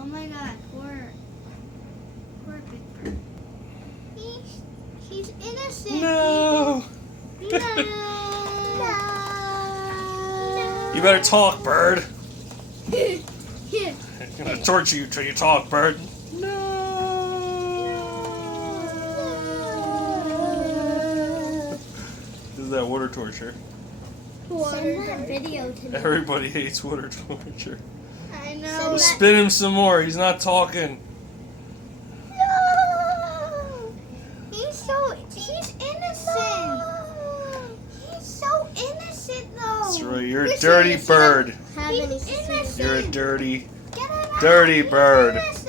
Oh my god, poor Big Bird. He's innocent. No. No. You better talk, bird. Yeah. I'm gonna torture you till you talk, bird. No. This is that water torture. Send that video to me. Everybody hates water torture. I know. Just spin him some more. He's not talking. No. He's innocent. He's so innocent though. That's right. You're a dirty bird. He's innocent. You're a dirty Get him out. bird. He's innocent.